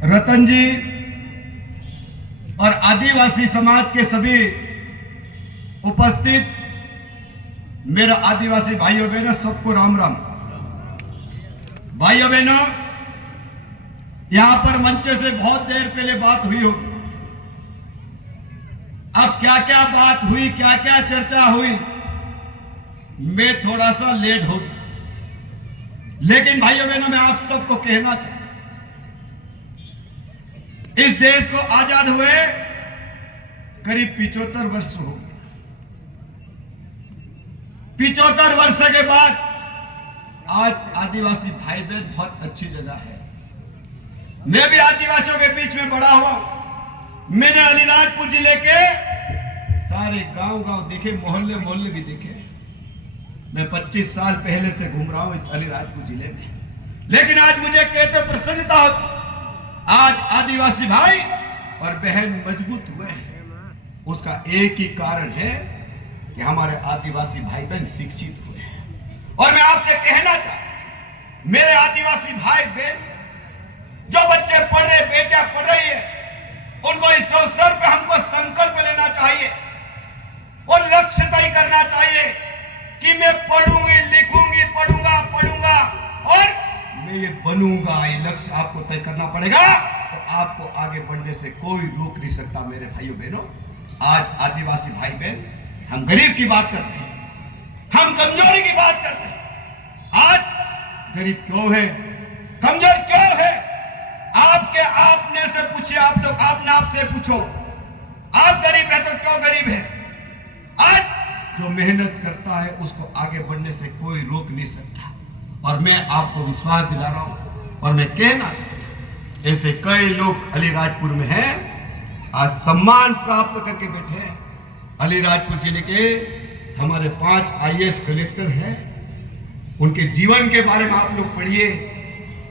रतन जी और आदिवासी समाज के सभी उपस्थित मेरे आदिवासी भाइयों बहनों, सबको राम राम। भाइयों बहनों, यहां पर मंच से बहुत देर पहले बात हुई होगी। अब क्या क्या बात हुई, क्या क्या चर्चा हुई, मैं थोड़ा सा लेट हो गया, लेकिन भाइयों बहनों मैं आप सबको कहना चाहता हूं, इस देश को आजाद हुए करीब 75 वर्ष हो गए। 75 वर्ष के बाद आज आदिवासी भाई बहन बहुत अच्छी जगह है। मैं भी आदिवासियों के बीच में बड़ा हुआ। मैंने अलीराजपुर जिले के सारे गांव देखे, मोहल्ले मोहल्ले भी देखे। मैं 25 साल पहले से घूम रहा हूं इस अलीराजपुर जिले में, लेकिन आज मुझे कहते प्रसन्नता होती। आज आदिवासी भाई और बहन मजबूत हुए हैं। उसका एक ही कारण है कि हमारे आदिवासी भाई बहन शिक्षित हुए हैं। और मैं आपसे कहना चाहता हूं, मेरे आदिवासी भाई बहन, जो बच्चे पढ़ रहे, बेटियां पढ़ रही है, उनको इस अवसर पे हमको संकल्प लेना चाहिए और लक्ष्य तय करना चाहिए कि मैं पढ़ूंगी, लिखूंगी, पढ़ूंगा और मैं ये बनूंगा। ये लक्ष्य आपको तय करना पड़ेगा, तो आपको आगे बढ़ने से कोई रोक नहीं सकता। मेरे भाइयों बहनों, आज आदिवासी भाई बहन, हम गरीब की बात करते हैं, हम कमजोरी की बात करते हैं। आज गरीब क्यों है, कमजोर क्यों है? आपके आपने से पूछिए, आप लोग आपने आपसे पूछो, आप गरीब है तो क्यों गरीब है? आज जो मेहनत करता है उसको आगे बढ़ने से कोई रोक नहीं सकता। और मैं आपको विश्वास दिला रहा हूं और मैं कहना चाहता हूं, ऐसे कई लोग अलीराजपुर में हैं, आज सम्मान प्राप्त करके बैठे हैं। अलीराजपुर जिले के हमारे 5 IAS कलेक्टर हैं। उनके जीवन के बारे में आप लोग पढ़िए,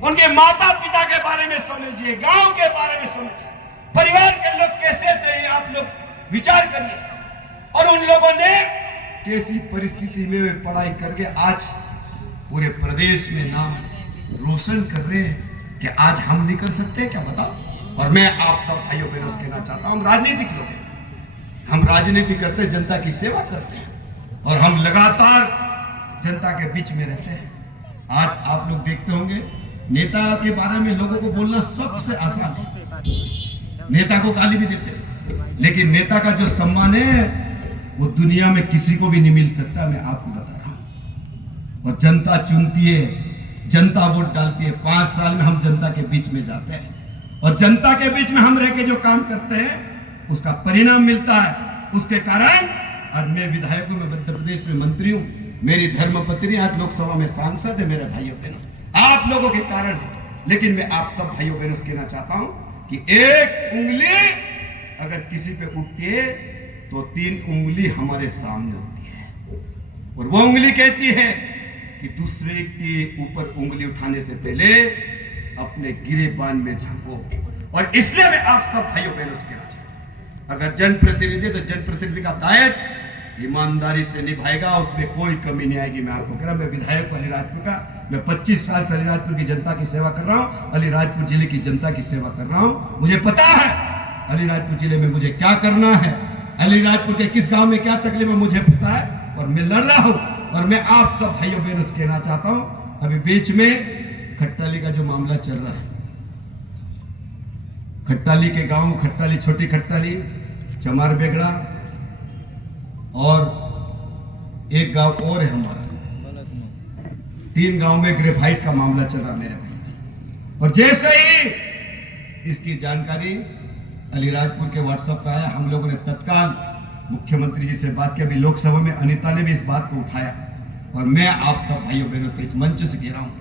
उनके माता पिता के बारे में समझिए, गांव के बारे में समझिए, परिवार के लोग कैसे थे आप लोग विचार करिए। और उन लोगों ने कैसी परिस्थिति में पढ़ाई करके आज पूरे प्रदेश में नाम रोशन कर रहे हैं कि आज हम नहीं कर सकते क्या, बताओ? और मैं आप सब भाइयों बहनों से कहना चाहता हूं, हम राजनीतिक लोग हैं, हम राजनीति करते हैं, जनता की सेवा करते हैं और हम लगातार जनता के बीच में रहते हैं। आज आप लोग देखते होंगे, नेता के बारे में लोगों को बोलना सबसे आसान है, नेता को गाली भी देते हैं, लेकिन नेता का जो सम्मान है वो दुनिया में किसी को भी नहीं मिल सकता। मैं आपको बता रहा हूं। और जनता चुनती है, जनता वोट डालती है। 5 साल में हम जनता के बीच में जाते हैं और जनता के बीच में हम रह के जो काम करते हैं उसका परिणाम मिलता है। उसके कारण आज मैं विधायक हूं, मैं मध्य प्रदेश में मंत्री हूं, मेरी धर्मपत्नी आज लोकसभा में सांसद है। मेरे भाइयों बहनों, आप लोगों के कारण है। लेकिन मैं आप सब भाइयों बहनों से कहना चाहता हूं कि एक उंगली अगर किसी पे उठती है तो 3 उंगली हमारे सामने होती है और वो उंगली कहती है कि दूसरे के ऊपर उंगली उठाने से पहले अपने गिरेबान में झांको। और इसलिए मैं आप सब भाइयों बहनों से कहना चाहता हूं, अगर जनप्रतिनिधि तो जनप्रतिनिधि का दायित्व ईमानदारी से निभाएगा, उसमें कोई कमी नहीं आएगी। मैं आपको कह रहा हूं, मैं विधायक अलीराजपुर का, मैं 25 साल से अलीराजपुर की जनता की सेवा कर रहा हूं, अलीराजपुर जिले की जनता की सेवा कर रहा हूं। मुझे पता है अलीराजपुर जिले में मुझे क्या करना है, अलीराजपुर के किस गांव में क्या तकलीफ है मुझे पता है और मैं लड़ रहा हूं। और मैं आप सब भाइयों बहनों से कहना चाहता हूं, अभी बीच में खट्टाली का जो मामला चल रहा है, खट्टाली के गांव, खट्टाली, छोटी खट्टाली, चमार बेगड़ा और एक गांव और है हमारा, 3 गांव में ग्रेफाइट का मामला चल रहा मेरे भाई। और जैसे ही इसकी जानकारी अलीराजपुर के व्हाट्सएप पे आया, हम लोगों ने तत्काल मुख्यमंत्री जी से बात की। अभी लोकसभा में अनीता ने भी इस बात को उठाया और मैं आप सब भाइयों बहनों को इस मंच से कह रहा हूं,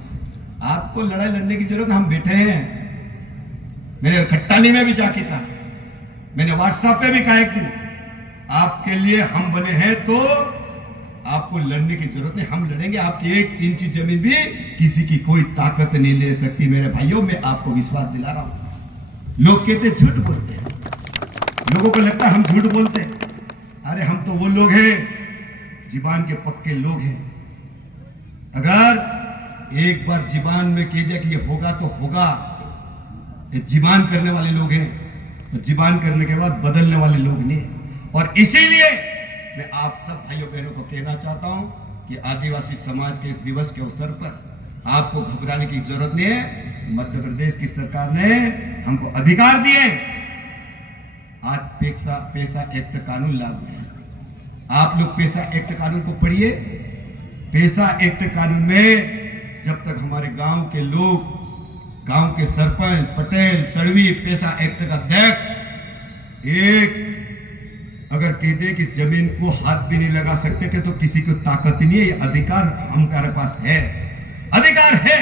आपको लड़ाई लड़ने की जरूरत, हम बैठे हैं। मैंने खट्टाली में भी जाके कहा, मैंने व्हाट्सएप पे भी कहा एक दिन, आपके लिए हम बने हैं तो आपको लड़ने की जरूरत नहीं, हम लड़ेंगे। आपकी 1 इंच जमीन भी किसी की कोई ताकत नहीं ले सकती। मेरे भाइयों, मैं आपको विश्वास दिला रहा हूं। लोग कहते झूठ बोलते हैं, लोगों को लगता है हम झूठ बोलते हैं। अरे हम तो वो लोग हैं, जीबान के पक्के लोग हैं। अगर एक बार जीबान में कह दिया कि ये होगा तो होगा, ये जीबान करने वाले लोग हैं, और जीबान करने के बाद बदलने वाले लोग नहीं है। और इसीलिए मैं आप सब भाइयों बहनों को कहना चाहता हूं कि आदिवासी समाज के इस दिवस के अवसर पर आपको घबराने की जरूरत नहीं है। मध्य प्रदेश की सरकार ने हमको अधिकार दिए। आज पैसा एक्ट कानून लागू है। आप लोग पैसा एक्ट कानून को पढ़िए। पैसा एक्ट कानून में जब तक हमारे गांव के लोग, गांव के सरपंच, पटेल, तड़वी, पैसा एक्ट का अध्यक्ष एक अगर कह दे कि इस जमीन को हाथ भी नहीं लगा सकते कि तो किसी को ताकत ही नहीं है। ये अधिकार हमारे पास है, अधिकार है,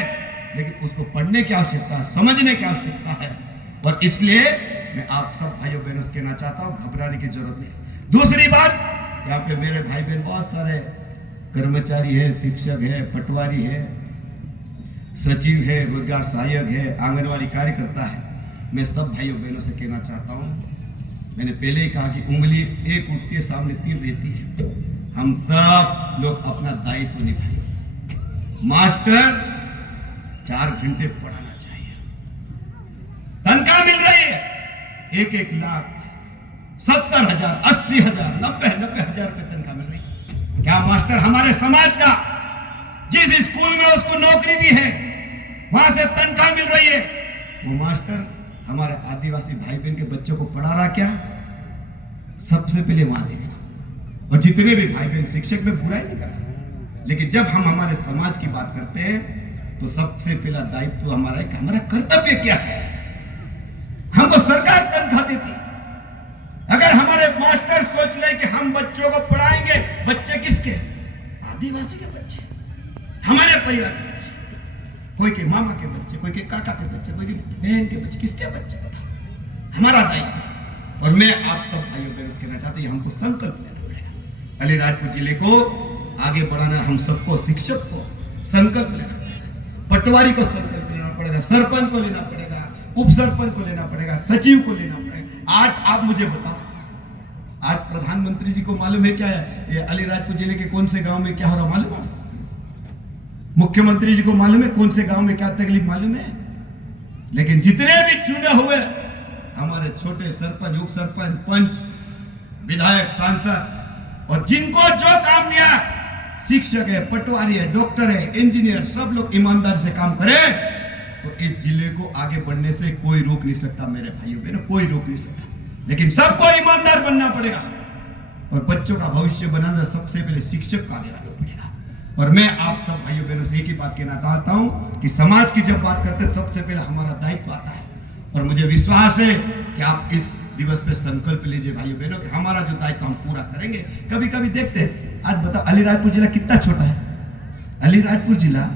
लेकिन उसको पढ़ने की आवश्यकता है, समझने की आवश्यकता है। और इसलिए मैं आप सब भाइयों बहनों से कहना चाहता हूं, घबराने की जरूरत नहीं। दूसरी बात, यहाँ पे मेरे भाई बहन बहुत सारे कर्मचारी है, शिक्षक है, पटवारी है, सचिव है, रोजगार सहायक है, आंगनवाड़ी कार्यकर्ता है। मैं सब भाइयों बहनों से कहना चाहता हूं, मैंने पहले ही कहा कि उंगली एक उठती है, सामने 3 रहती है। हम सब लोग अपना दायित्व निभाएं। मास्टर 4 घंटे पढ़ाना चाहिए। तनख्वाह मिल रही है 1-1 लाख, 70,000, 80,000, 90,000 रुपए तनख्वाह मिल रही है। क्या मास्टर हमारे समाज का जिस स्कूल में उसको नौकरी दी है वहां से तनख्वाह मिल रही है, वो मास्टर हमारे आदिवासी भाई बहन के बच्चों को पढ़ा रहा क्या? सबसे पहले वहां देखना। और जितने भी भाई बहन शिक्षक में बुराई नहीं कर रहे, लेकिन जब हम हमारे समाज की बात करते हैं तो सबसे पहला दायित्व हमारा है कि हमारा कर्तव्य क्या है। हमको सरकार तनख्वाह देती। अगर हमारे मास्टर सोच ले कि हम बच्चों को पढ़ाएंगे, बच्चे किसके? आदिवासी के बच्चे, हमारे परिवार के बच्चे, कोई के मामा के बच्चे, कोई के काका के बच्चे, कोई की बहन के बच्चे, किसके बच्चे? बताओ। हमारा दायित्व है। और मैं आप सब भाइयों बहनों से कहना चाहता हूं, हमको संकल्प लेना पड़ेगा। अलीराजपुर जिले को आगे बढ़ाना, हम सबको, शिक्षक को संकल्प लेना पड़ेगा, पटवारी को संकल्प लेना पड़ेगा, सरपंच को लेना पड़ेगा, उप सरपंच को लेना पड़ेगा, सचिव को लेना पड़ेगा। आज आप मुझे बताओ, आज प्रधानमंत्री जी को मालूम है क्या है ये अलीराजपुर जिले के कौन से गांव में क्या हो रहा मालूम है? मुख्यमंत्री जी को मालूम है कौन से गांव में क्या तकलीफ मालूम है? लेकिन जितने भी चुने हुए हमारे छोटे सरपंच, उप सरपंच, पंच, विधायक, सांसद, और जिनको जो काम दिया, शिक्षक है, पटवारी है, डॉक्टर है, इंजीनियर, सब लोग ईमानदारी से काम करें तो इस जिले को आगे बढ़ने से कोई रोक नहीं सकता। मेरे भाइयों बहनों, कोई रोक नहीं सकता। लेकिन सबको ईमानदार बनना पड़ेगा। और बच्चों का भविष्य बनाना सबसे पहले शिक्षक को आगे आना पड़ेगा। और मैं आप सब भाइयों बहनों से एक ही बात कहना चाहता हूं कि समाज की जब बात करते हैं सबसे पहले हमारा दायित्व आता है। और मुझे विश्वास है कि आप इस दिवस पे संकल्प लीजिए भाइयों बहनों कि हमारा जो दायित्व हम पूरा करेंगे। कभी कभी देखते हैं, आज बताओ अलीराजपुर जिला कितना छोटा है। अलीराजपुर जिला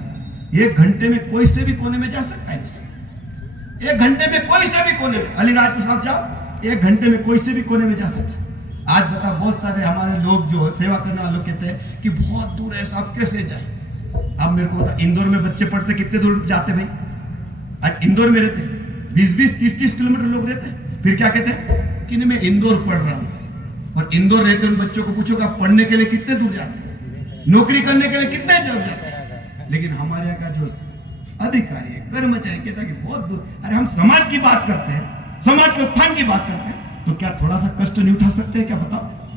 1 घंटे में कोई से भी कोने में जा सकता है। 1 घंटे में कोई से भी कोने में, अलीराजपुर साहब जाओ, 1 घंटे में कोई से भी कोने में जा सकता है। आज बता, बहुत सारे हमारे लोग जो सेवा करने वाले लोग कहते हैं कि बहुत दूर है, साहब कैसे जाए। अब मेरे को बता, इंदौर में बच्चे पढ़ते कितने दूर जाते भाई? आज इंदौर में रहते 20-20, 30-30 किलोमीटर लोग रहते हैं। फिर क्या कहते हैं कि नहीं मैं इंदौर पढ़ रहा हूँ। और इंदौर रहते उन बच्चों को पूछो कि आप पढ़ने के लिए कितने दूर जाते हैं, नौकरी करने के लिए कितने दूर जाते हैं। लेकिन हमारे यहाँ का जो अधिकारी है, कर्मचारी कहता है कि बहुत दूर। अरे हम समाज की बात करते हैं, समाज के उत्थान की बात करते हैं, तो क्या थोड़ा सा कष्ट नहीं उठा सकते हैं क्या? बताओ।